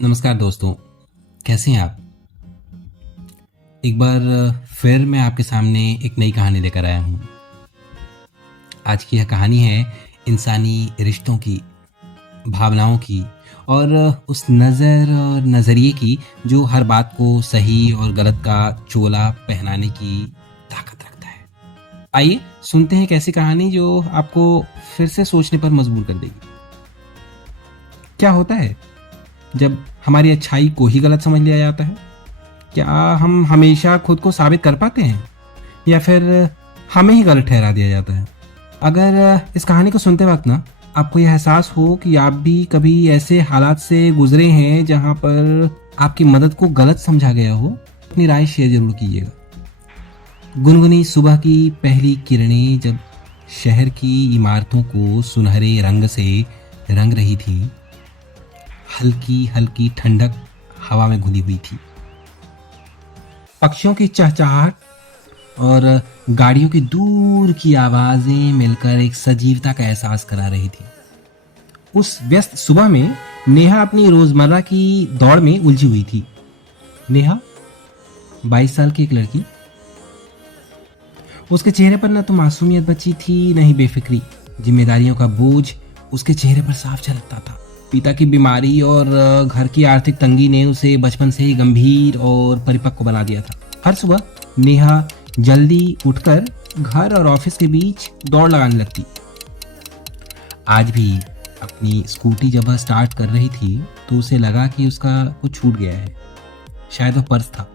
नमस्कार दोस्तों, कैसे हैं आप? एक बार फिर मैं आपके सामने एक नई कहानी लेकर आया हूँ। आज की यह कहानी है इंसानी रिश्तों की, भावनाओं की और उस नज़र और नज़रिए की जो हर बात को सही और गलत का चोला पहनाने की ताकत रखता है। आइए सुनते हैं एक ऐसी कहानी जो आपको फिर से सोचने पर मजबूर कर देगी। क्या होता है जब हमारी अच्छाई को ही गलत समझ लिया जाता है? क्या हम हमेशा खुद को साबित कर पाते हैं या फिर हमें ही गलत ठहरा दिया जाता है? अगर इस कहानी को सुनते वक्त ना आपको यह एहसास हो कि आप भी कभी ऐसे हालात से गुजरे हैं जहां पर आपकी मदद को गलत समझा गया हो, अपनी राय शेयर जरूर कीजिएगा। गुनगुनी सुबह की पहली किरणें जब शहर की इमारतों को सुनहरे रंग से रंग रही थी, हल्की हल्की ठंडक हवा में घुली हुई थी। पक्षियों की चहचहाट और गाड़ियों की दूर की आवाजें मिलकर एक सजीवता का एहसास करा रही थी। उस व्यस्त सुबह में नेहा अपनी रोजमर्रा की दौड़ में उलझी हुई थी। नेहा 22 साल की एक लड़की। उसके चेहरे पर न तो मासूमियत बची थी न ही बेफिक्री। जिम्मेदारियों का बोझ उसके चेहरे पर साफ झलकता था। पिता की बीमारी और घर की आर्थिक तंगी ने उसे बचपन से ही गंभीर और परिपक्व बना दिया था। हर सुबह नेहा जल्दी उठकर घर और ऑफिस के बीच दौड़ लगाने लगती। आज भी अपनी स्कूटी जब वह स्टार्ट कर रही थी तो उसे लगा कि उसका कुछ छूट गया है। शायद वह पर्स था।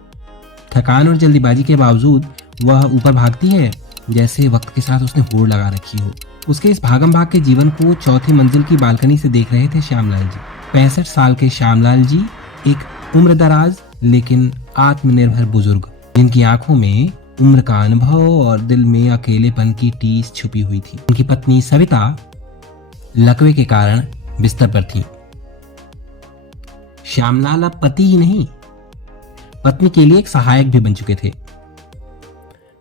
थकान और जल्दीबाजी के बावजूद वह ऊपर भागती है जैसे वक्त के साथ उसने होड़ लगा रखी हो। उसके इस भागम भाग के जीवन को चौथी मंजिल की बालकनी से देख रहे थे श्यामलाल जी। 65 साल के श्यामलाल जी एक उम्रदराज लेकिन आत्मनिर्भर बुजुर्ग, जिनकी आंखों में उम्र का अनुभव और दिल में अकेलेपन की टीस छुपी हुई थी। उनकी पत्नी सविता लकवे के कारण बिस्तर पर थी। श्यामलाल अब पति ही नहीं, पत्नी के लिए एक सहायक भी बन चुके थे।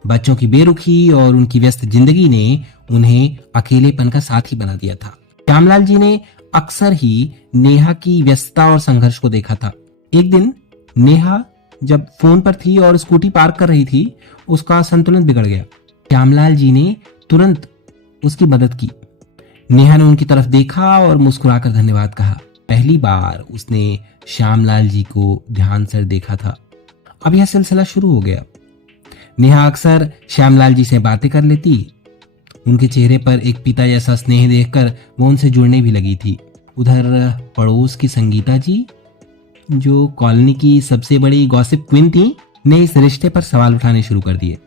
बच्चों की बेरुखी और उनकी व्यस्त जिंदगी ने उन्हें अकेलेपन का साथी बना दिया था। श्यामलाल जी ने अक्सर ही नेहा की व्यस्तता और संघर्ष को देखा था। एक दिन नेहा जब फोन पर थी और स्कूटी पार्क कर रही थी, उसका संतुलन बिगड़ गया। श्यामलाल जी ने तुरंत उसकी मदद की। नेहा ने उनकी तरफ देखा और मुस्कुराकर धन्यवाद कहा। पहली बार उसने श्यामलाल जी को ध्यान से देखा था। अब यह सिलसिला शुरू हो गया। नेहा अक्सर श्यामलाल जी से बातें कर लेती। उनके चेहरे पर एक पिता जैसा स्नेह देखकर वो उनसे जुड़ने भी लगी थी। उधर पड़ोस की संगीता जी, जो कॉलोनी की सबसे बड़ी गॉसिप क्वीन थी, ने इस रिश्ते पर सवाल उठाने शुरू कर दिए।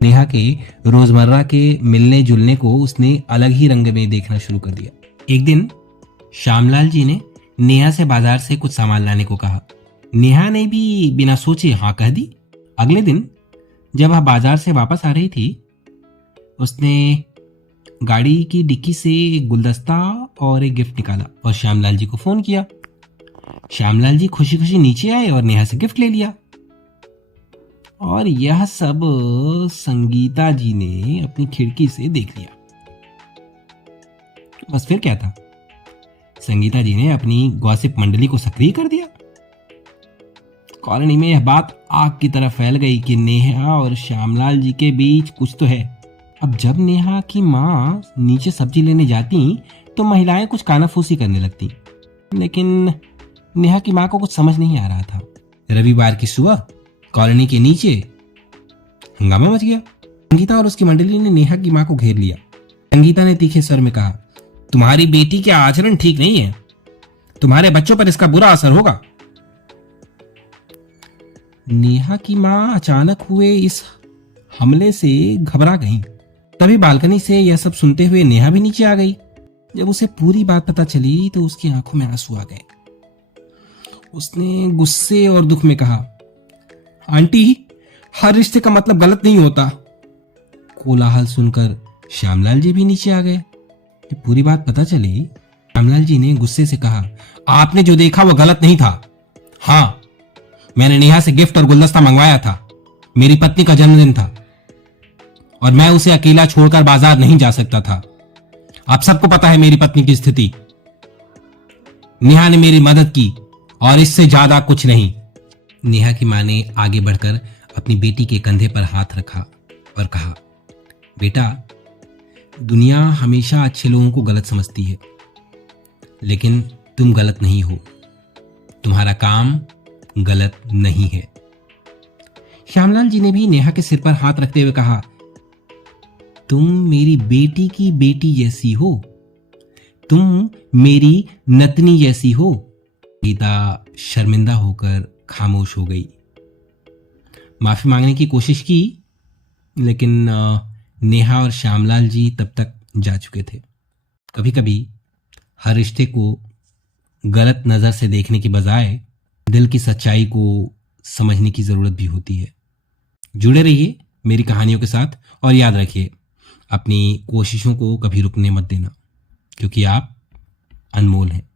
नेहा के रोजमर्रा के मिलने जुलने को उसने अलग ही रंग में देखना शुरू कर दिया। एक दिन श्यामलाल जी ने नेहा से बाजार से कुछ सामान लाने को कहा। नेहा ने भी बिना सोचे हाँ कह दी। अगले दिन जब वह बाजार से वापस आ रही थी, उसने गाड़ी की डिक्की से एक गुलदस्ता और एक गिफ्ट निकाला और श्यामलाल जी को फोन किया। श्यामलाल जी खुशी खुशी नीचे आए और नेहा से गिफ्ट ले लिया। और यह सब संगीता जी ने अपनी खिड़की से देख लिया। बस फिर क्या था, संगीता जी ने अपनी गॉसिप मंडली को सक्रिय कर दिया। कॉलोनी में यह बात आग की तरह फैल गई कि नेहा और श्यामलाल जी के बीच कुछ तो है। अब जब नेहा की माँ नीचे सब्जी लेने जाती तो महिलाएं कुछ कानाफूसी करने लगती, लेकिन नेहा की माँ को कुछ समझ नहीं आ रहा था। रविवार की सुबह कॉलोनी के नीचे हंगामा मच गया। संगीता और उसकी मंडली ने नेहा की माँ को घेर लिया। संगीता ने तीखे स्वर में कहा, तुम्हारी बेटी का आचरण ठीक नहीं है, तुम्हारे बच्चों पर इसका बुरा असर होगा। नेहा की माँ अचानक हुए इस हमले से घबरा गई। तभी बालकनी से यह सब सुनते हुए नेहा भी नीचे आ गई। जब उसे पूरी बात पता चली तो उसकी आंखों में आंसू आ गए। उसने गुस्से और दुख में कहा, आंटी, हर रिश्ते का मतलब गलत नहीं होता। कोलाहल सुनकर श्यामलाल जी भी नीचे आ गए। पूरी बात पता चली, श्यामलाल जी ने गुस्से से कहा, आपने जो देखा वो गलत नहीं था। हाँ, मैंने नेहा से गिफ्ट और गुलदस्ता मंगवाया था। मेरी पत्नी का जन्मदिन था और मैं उसे अकेला छोड़कर बाजार नहीं जा सकता था। आप सबको पता है मेरी पत्नी की स्थिति। नेहा ने मेरी मदद की और इससे ज्यादा कुछ नहीं। नेहा की मां ने आगे बढ़कर अपनी बेटी के कंधे पर हाथ रखा और कहा, बेटा, दुनिया हमेशा अच्छे लोगों को गलत समझती है, लेकिन तुम गलत नहीं हो। तुम्हारा काम गलत नहीं है। श्यामलाल जी ने भी नेहा के सिर पर हाथ रखते हुए कहा, तुम मेरी बेटी की बेटी जैसी हो, तुम मेरी नतनी जैसी हो। गीता शर्मिंदा होकर खामोश हो गई। माफी मांगने की कोशिश की, लेकिन नेहा और श्यामलाल जी तब तक जा चुके थे। कभी कभी हर रिश्ते को गलत नजर से देखने की बजाय दिल की सच्चाई को समझने की जरूरत भी होती है। जुड़े रहिए मेरी कहानियों के साथ और याद रखिए, अपनी कोशिशों को कभी रुकने मत देना, क्योंकि आप अनमोल हैं।